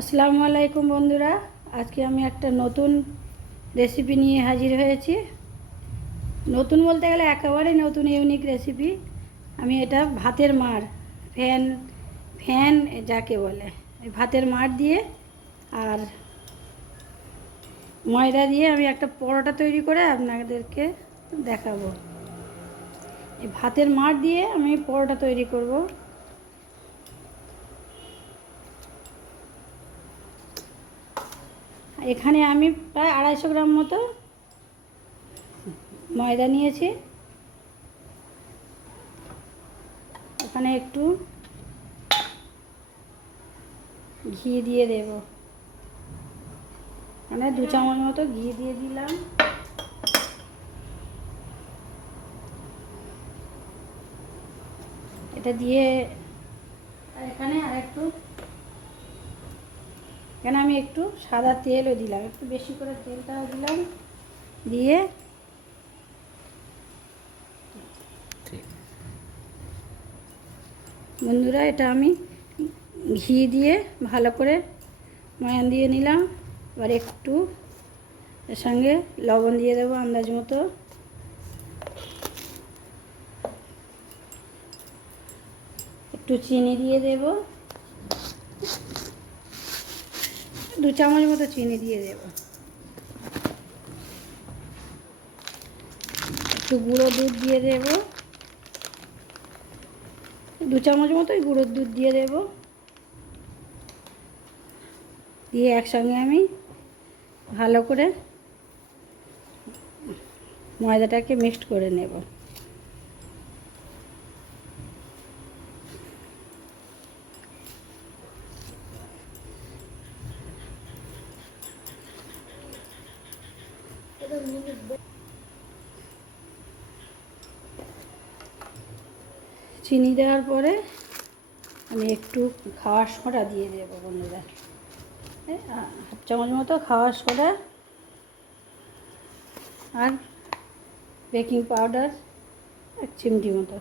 আসসালামু আলাইকুম বন্ধুরা। আজকে আমি একটা নতুন রেসিপি নিয়ে হাজির হয়েছি। নতুন বলতে গেলে একেবারেই নতুন ইউনিক রেসিপি আমি এটা ভাতের মার ফ্যান ফ্যান যাকে বলে ভাতের মার দিয়ে আর ময়দা দিয়ে আমি একটা পরোটা তৈরি করে আপনাদেরকে দেখাবো। এই ভাতের মার দিয়ে আমি পরোটা তৈরি করব। এখানে আমি প্রায় আড়াইশো গ্রাম মতো ময়দা নিয়েছি। এখানে একটু ঘি দিয়ে দেব। মানে দু চামচ মতো ঘি দিয়ে দিলাম। এটা দিয়ে এখানে আর একটু এখানে আমি একটু সাদা তেলও দিলাম, একটু বেশি করে তেলটাও দিলাম, দিয়ে বন্ধুরা এটা আমি ঘি দিয়ে ভালো করে ময়ান দিয়ে নিলাম, এবার একটু এর সঙ্গে লবণ দিয়ে দেবো আন্দাজ মতো। একটু চিনি দিয়ে দেবো। দু চামচ মতো চিনি দিয়ে দেব। একটু গুঁড়ো দুধ দিয়ে দেব। দু চামচ মতোই গুঁড়োর দুধ দিয়ে দেব। দিয়ে একসঙ্গে আমি ভালো করে ময়দাটাকে মিক্সড করে নেব। চিনি দেওয়ার পরে আমি একটু খাওয়ার সোডা দিয়ে দেবো বন্ধুরা। হাফ চামচ মতো খাওয়ার সোডা আর বেকিং পাউডার এক চিমটি মতো।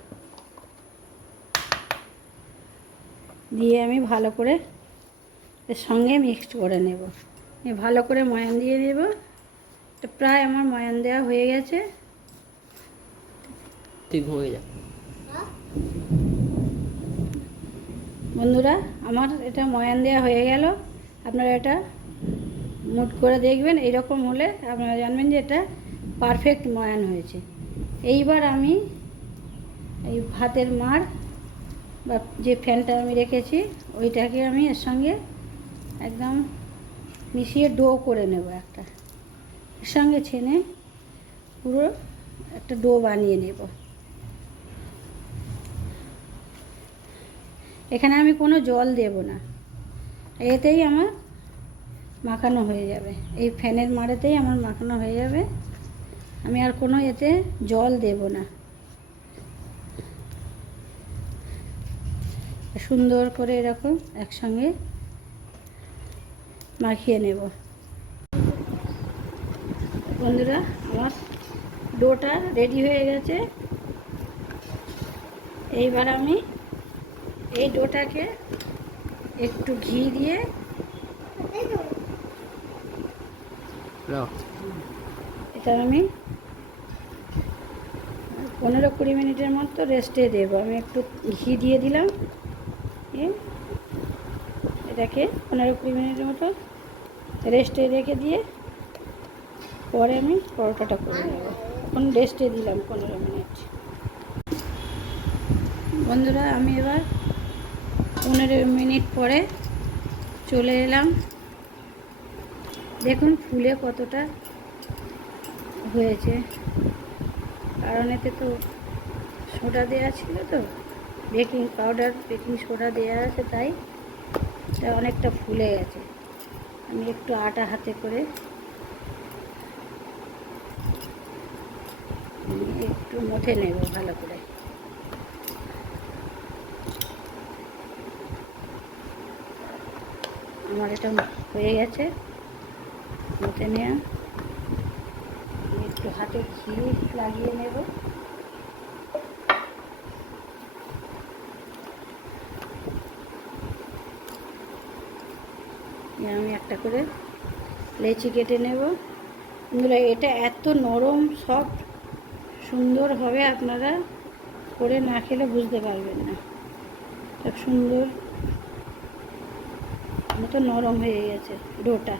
দিয়ে আমি ভালো করে এর সঙ্গে মিক্সড করে নেব। ভালো করে ময়ান দিয়ে দেব। এটা প্রায় আমার ময়ান দেওয়া হয়ে গেছে। তুই ঘুমিয়ে যা। বন্ধুরা আমার এটা ময়ান দেওয়া হয়ে গেল। আপনারা এটা মুট করে দেখবেন এইরকম হলে আপনারা জানবেন যে এটা পারফেক্ট ময়ান হয়েছে। এইবার আমি এই ভাতের মার বা যে ফ্যানটা আমি রেখেছি ওইটাকে আমি এর সঙ্গে একদম মিশিয়ে ডো করে নেব একটা। সঙ্গে ছেনে পুরো একটা ডো বানিয়ে নেব। এখানে আমি কোনো জল দেব না। এতেই আমার মাখানো হয়ে যাবে। এই ফ্যানের মারেতেই আমার মাখানো হয়ে যাবে। আমি আর কোনো এতে জল দেব না। সুন্দর করে এরকম একসঙ্গে মাখিয়ে নেব। বন্ধুরা আমার ডোটা রেডি হয়ে গেছে। এইবার আমি এই ডোটাকে একটু ঘি দিয়ে এটা আমি পনেরো কুড়ি মিনিটের মতো রেস্টে দেবো। আমি একটু ঘি দিয়ে দিলাম। এটাকে পনেরো কুড়ি মিনিটের মতো রেস্টে রেখে দিয়ে পরে আমি পরোটাটা করে নেব। এখন রেস্টে দিলাম পনেরো মিনিট। বন্ধুরা, আমি এবার পনেরো মিনিট পরে চলে এলাম। দেখুন ফুলে কতটা হয়েছে। কারণ এতে তো সোডা দেওয়া ছিল তো। বেকিং পাউডার, বেকিং সোডা দেওয়া আছে তাই। অনেকটা ফুলে গেছে। আমি একটু আটা হাতে করে একটু মথে নেব ভালো করে। আমার এটা হয়ে গেছে। মথে নেওয়া একটু হাতে ঘি লাগিয়ে নেব। আমি একটা করে লেচি কেটে নেব। বন্ধুরা, এটা এত নরম, সফট। সুন্দর হবে আপনারা করে না খেলে বুঝতে পারবেন না। খুব সুন্দর। মতো নরম হয়ে গেছে ডোটা।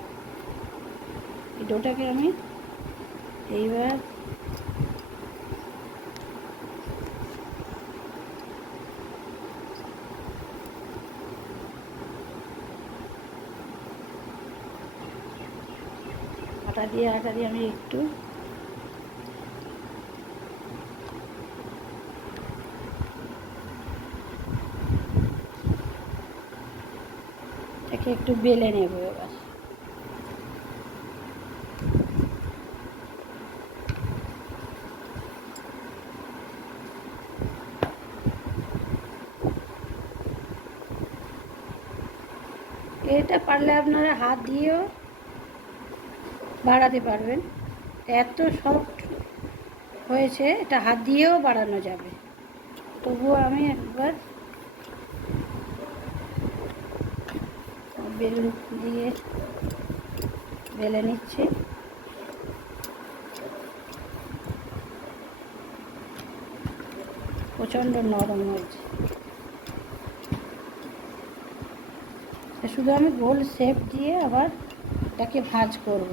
এই ডোটাকে আমি এইবার আটা দিয়ে আটা দিয়ে আমি একটু একটু বেলে নেব এবার। এটা পারলে আপনারা হাত দিয়েও বাড়াতে পারবেন। এত সফট হয়েছে, এটা হাত দিয়েও বাড়ানো যাবে। তবুও আমি একবার বেলুন দিয়ে বেলে নিচ্ছি। প্রচণ্ড নরম হয়েছে। শুধু আমি গোল শেপ দিয়ে আবার এটাকে ভাঁজ করব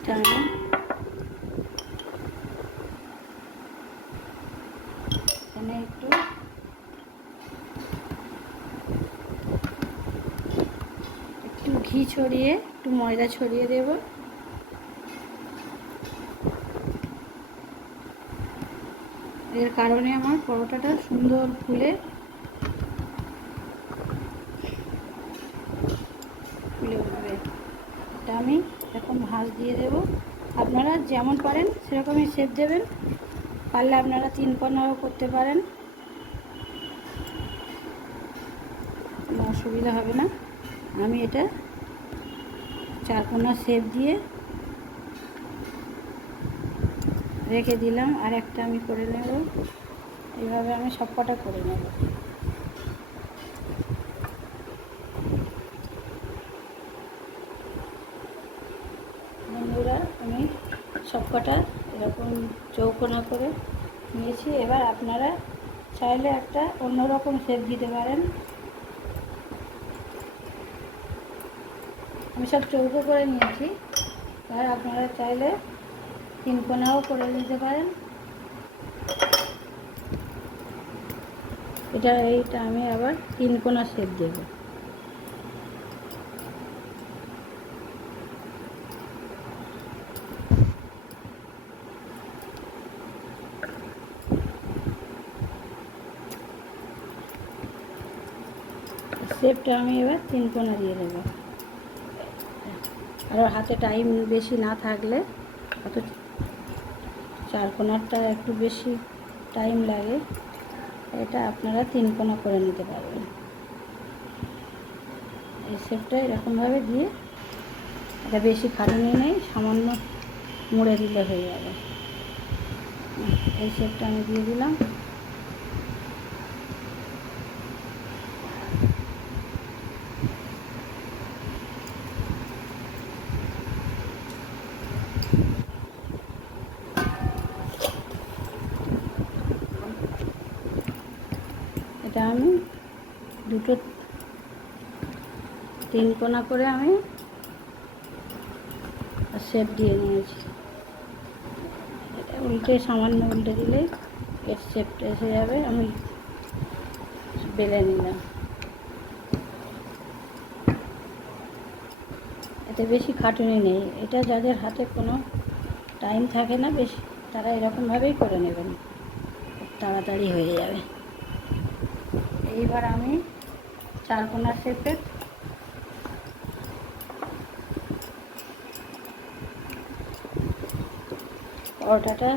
এটা আমি এখানে একটু একটু ঘি ছড়িয়ে, একটু ময়দা ছড়িয়ে দেব। এর কারণে আমার পরোটাটা সুন্দর ফুলে। ফুলে উঠবে। এটা আমি এরকম ভাঁজ দিয়ে দেব। আপনারা যেমন পারেন সেরকমই শেপ দেবেন। পারলে আপনারা তিন কোনাও করতে পারেন। কোনো অসুবিধা হবে না। আমি এটা চারকোনা শেপ দিয়ে রেখে দিলাম, আর একটা আমি করে নেব। এইভাবে আমি সবকটা করে নেব। বন্ধুরা, আমি সবকটা এরকম চৌকোনা করে নিয়েছি। এবার আপনারা চাইলে একটা অন্যরকম শেপ দিতে পারেন। আমি সব চৌকো করে নিয়েছি। আর আপনারা চাইলে তিন কোনাও করে নিতে পারেন। এটা এইটা আমি আবার তিন কোনা শেপ দেব। শেপটা আমি এবার তিন কোনা দিয়ে দেবো। আর হাতে টাইম বেশি না থাকলে অত চার কোনারটা একটু বেশি টাইম লাগে, এটা আপনারা তিন কোনা করে নিতে পারবেন। এই শেপটা এরকমভাবে দিয়ে এটা বেশি খাটুনি নেই, সামান্য মুড়ে দিলে হয়ে যাবে। এই শেপটা আমি দিয়ে দিলাম। এটা আমি দুটো তিন কোনা করে আমি শেপ দিয়ে নিয়েছি। উল্টে সামান্য উল্টে দিলেই এর শেপটা এসে যাবে, আমি বেলে নিলাম। এতে বেশি খাটুনি নেই। এটা যাদের হাতে কোনো টাইম থাকে না, বেশি তারা এরকমভাবেই করে নেবেন। তাড়াতাড়ি হয়ে যাবে। এইবার আমি চারকোনা শেপের পরোটাটা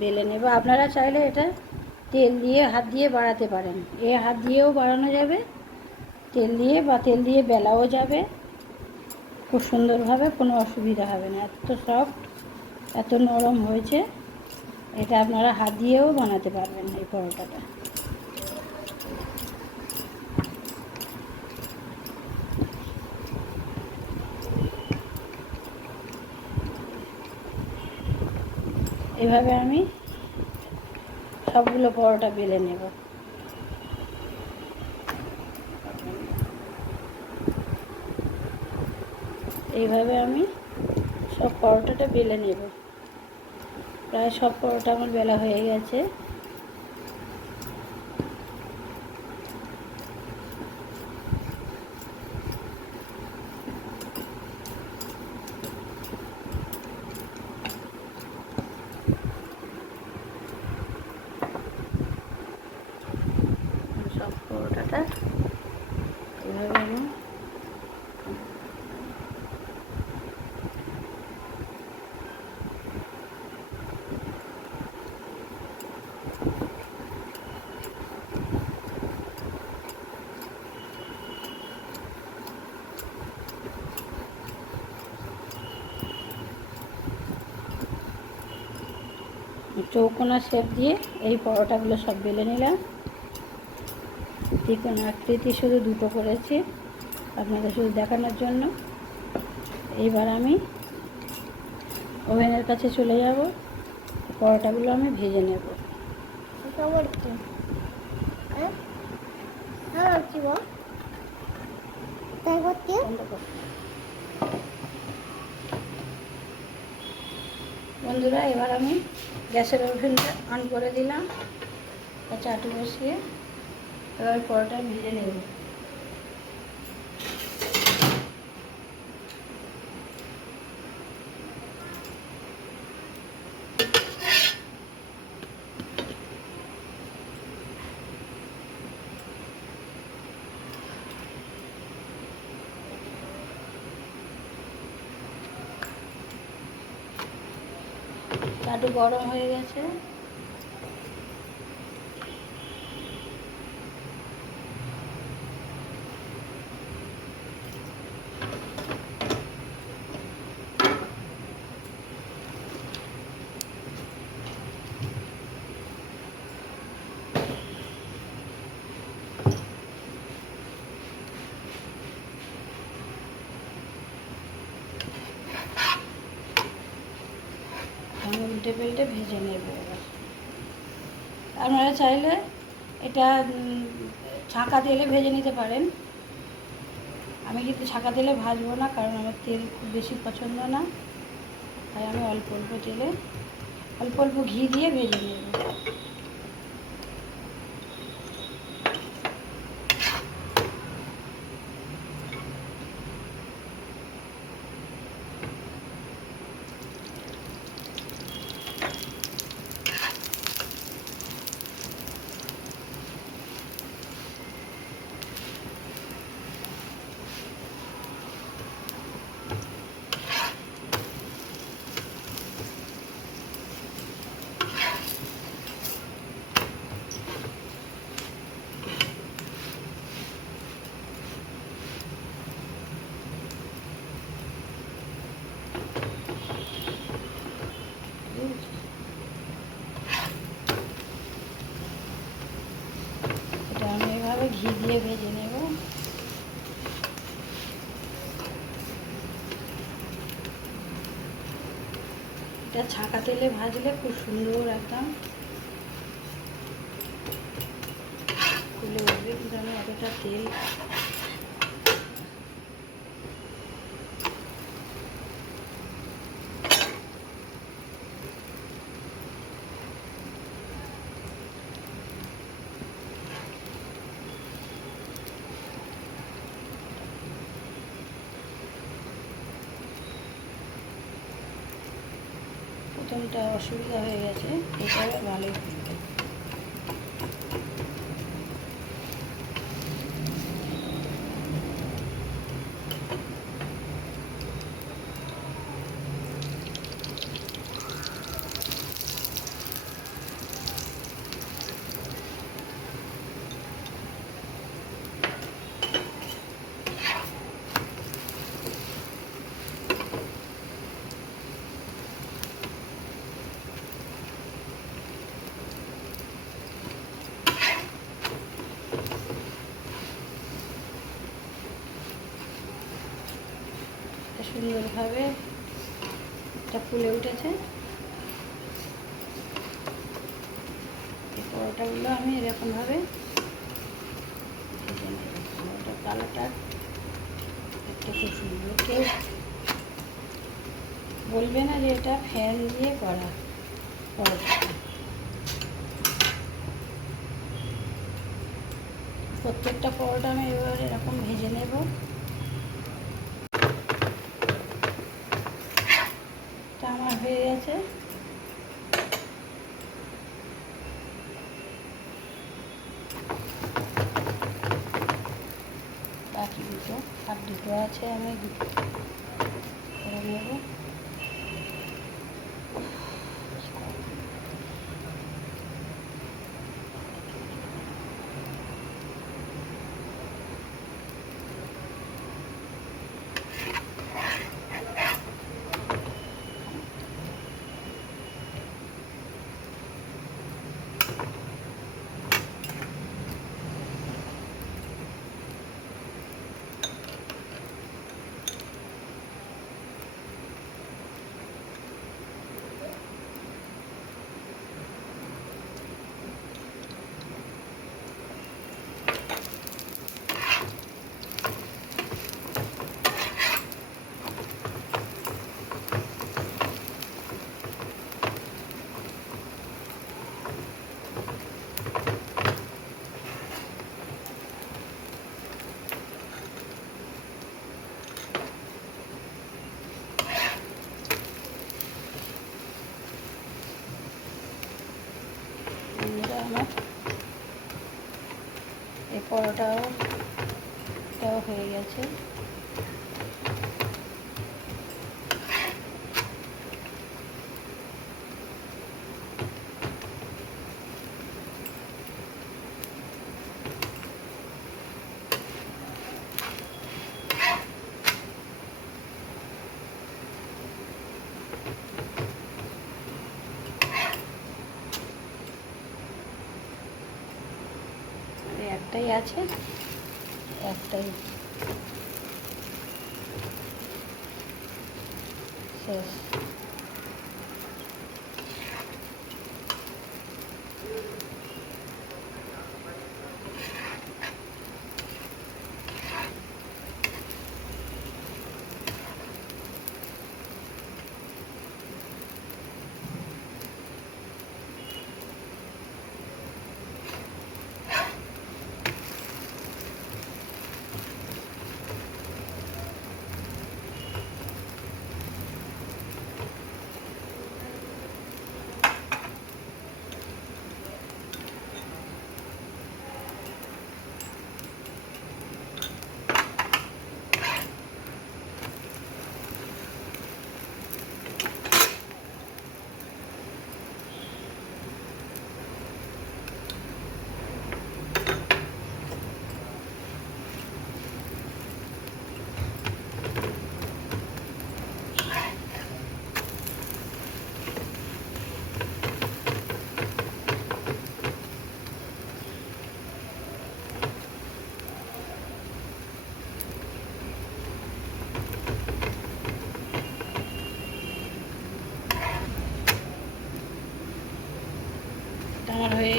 বেলে নেব। আপনারা চাইলে এটা তেল দিয়ে হাত দিয়ে বাড়াতে পারেন। এ হাত দিয়েও বাড়ানো যাবে, তেল দিয়ে বা তেল দিয়ে বেলাও যাবে। খুব সুন্দরভাবে কোনো অসুবিধা হবে না। এত সফট এত নরম হয়েছে, এটা আপনারা হাত দিয়েও বানাতে পারবেন এই পরোটাটা। এভাবে আমি সবগুলো পরোটা বেলে নেব? এইভাবে আমি সব পরোটাটা বেলে নেব। প্রায় সব পরোটা আমার বেলা হয়ে গেছে সব পরোটাটা এভাবে আমি চৌকোনা শেপ দিয়ে এই পরোটাগুলো সব বেলে নিলাম। ত্রিকোণ আকৃতি শুধু দুটো করেছি আপনাদের শুধু দেখানোর জন্য। এইবার আমি ওভেনের কাছে চলে যাব। পরোটাগুলো আমি ভেজে নেব। সবরটি হ্যাঁ হ্যাঁ কি বল তাই করতে বন্ধুরা এবার আমি গ্যাসের ওভেনটা অন করে দিলাম। চাটু বসিয়ে এবার পরোটা ভেজে নেব। চাটু গরম হয়ে গেছে আমি উল্টে ভেজে নেব এবার। আপনারা চাইলে এটা ছাঁকা তেলে ভেজে নিতে পারেন। আমি কিন্তু ছাঁকা তেলে ভাজবো না, কারণ আমার তেল খুব বেশি পছন্দ না। তাই আমি অল্প অল্প তেলে, অল্প অল্প ঘি দিয়ে ভেজে নেব এটা আমি এভাবে ঘি দিয়ে ভেজে নেব এটা ছাকা তেলে ভাজলে খুব সুন্দর একদম খুলে উঠবে কিন্তু আমি অতটা তেল প্রথমটা অসুবিধা হয়ে গেছে। এটা ভালোই। সুন্দরভাবে এটা ফুলে উঠেছে। এই পরোটাগুলো আমি এরকমভাবে পরোটার কালারটা একটা খুব সুন্দর। কেউ বলবে না যে এটা ফ্যান দিয়ে করা পরোটাটা প্রত্যেকটা পরোটা আমি এবার এরকম ভেজে নেব এটা আমার হয়ে গেছে বাকি দুটো আর দুটো আছে আমি দুটো করে নেব বন্ধুরা আমার পরোটাও এটাও হয়ে গেছে এই একটাই আছে একটাই শেষ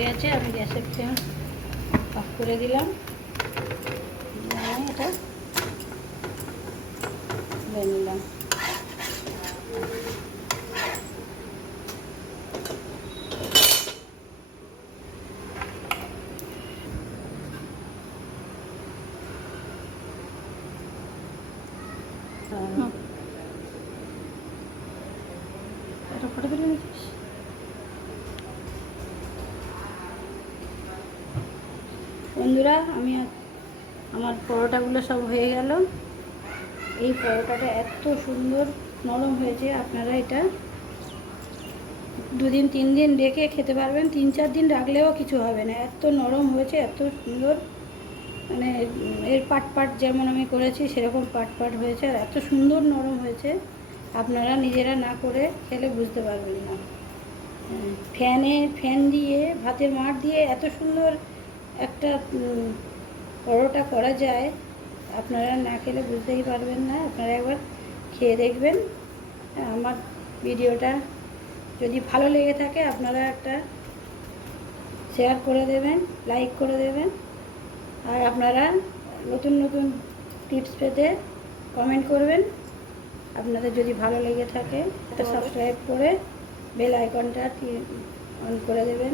এটা আমার আমি গ্যাসের ফ্লেম অফ করে দিলাম। দিয়ে এটা তুলে নিলাম। হ্যাঁ। এটা ফটো তুলে নিচ্ছিস বন্ধুরা, আমি আমার পরোটাগুলো সব হয়ে গেল। এই পরোটাটা এত সুন্দর নরম হয়েছে, আপনারা এটা দুদিন, তিন দিন রেখে খেতে পারবেন। তিন, চার দিন রাখলেও কিছু হবে না। এত নরম হয়েছে, এত সুন্দর। মানে এর পাট পাট যেমন আমি করেছি, সেরকম পাট পাট হয়েছে। আর এত সুন্দর নরম হয়েছে, আপনারা নিজেরা না করে খেলে বুঝতে পারবেন না। ফ্যানে, ফ্যান দিয়ে ভাতের মাঠ দিয়ে এত সুন্দর একটা পরোটা করা যায়। আপনারা না খেলে বুঝতেই পারবেন না। আপনারা একবার খেয়ে দেখবেন। আমার ভিডিওটা যদি ভালো লেগে থাকে, আপনারা একটা শেয়ার করে দেবেন লাইক করে দেবেন। আর আপনারা নতুন নতুন টিপস পেতে কমেন্ট করবেন। আপনাদের যদি ভালো লেগে থাকে সাবস্ক্রাইব করে বেল আইকনটা অন করে দেবেন।